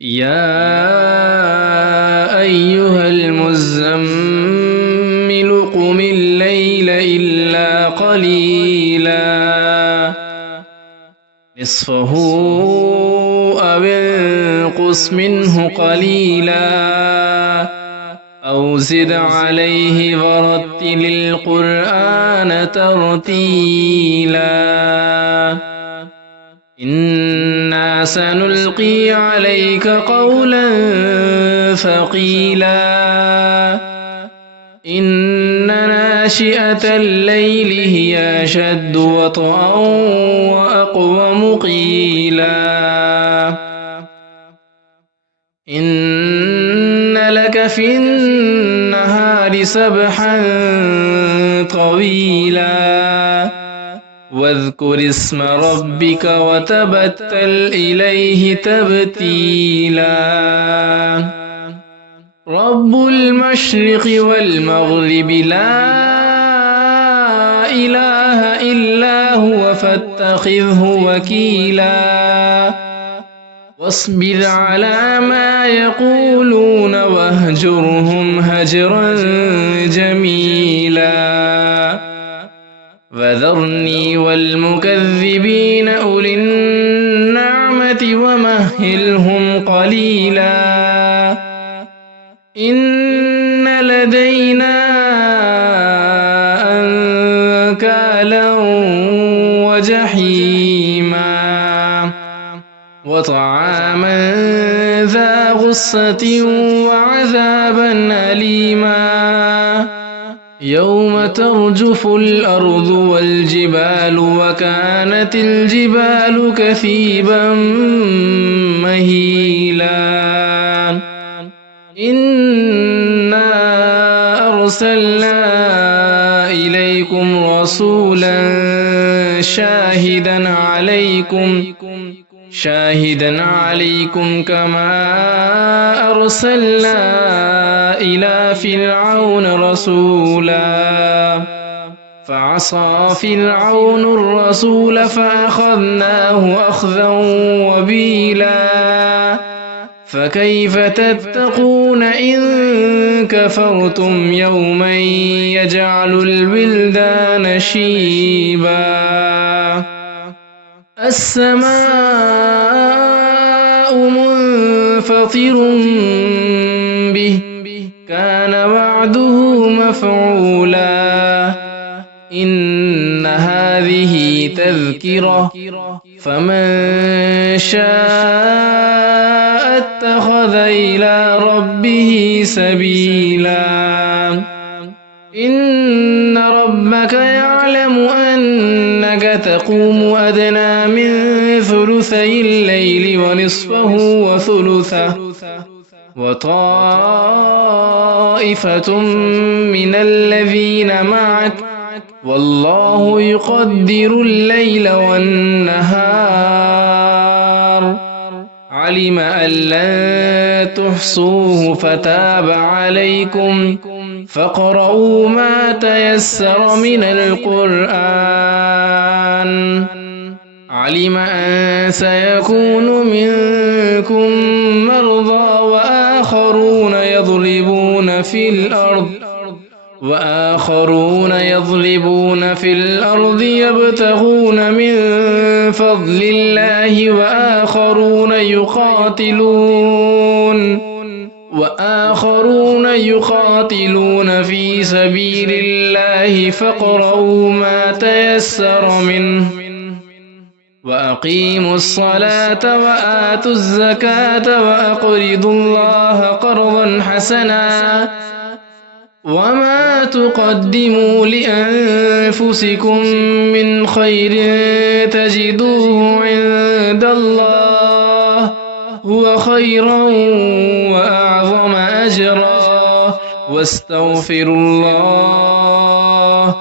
يا أيها المزمل قم الليل إلا قليلا نصفه أو انقص منه قليلا أو زد عليه ورتل القرآن ترتيلا إنا سنلقي عليك قولا ثقيلا إن ناشئة الليل هي أشد وطئا وأقوم قيلا إن لك في النهار سبحا طويلا واذكر اسم ربك وتبتل إليه تبتيلا رب المشرق والمغرب لا إله إلا هو فاتخذه وكيلا واصبر على ما يقولون واهجرهم هجرا جميلا وذرني والمكذبين أولي النعمة ومهلهم قليلا إن لدينا أنكالا وجحيما وطعاما ذا غصة وعذابا أليما يوم ترجف الأرض والجبال وكانت الجبال كثيبا مهيلا إنا أرسلنا إليكم رسولا شاهدا عليكم كما أرسلنا إلى فرعون رسولا فعصى فرعون الرسول فأخذناه أخذا وبيلا فكيف تتقون إن كفرتم يوما يجعل الولدان شيبا السماء منفطر به كان وعده مفعولا إن هذه تذكرة فمن شاء اتخذ إلى ربه سبيلا إن ربك يعلم أنك تقوم أدنى من ثلثي الليل ونصفه وثلثه وطائفة من الذين معك والله يقدر الليل والنهار علم أن لن تحصوه فتاب عليكم فاقرؤوا ما تيسر من القرآن علم أن سيكون منكم مرضى وآخرون يضربون في الأرض يبتغون من فضل الله وآخرون يقاتلون في سبيل الله فاقرؤوا ما تيسر منه وأقيموا الصلاة وآتوا الزكاة وأقرضوا الله قرضا حسنا وما تقدموا لأنفسكم من خير تجدوه عند الله هو خيرا وأعظم أجرا واستغفروا الله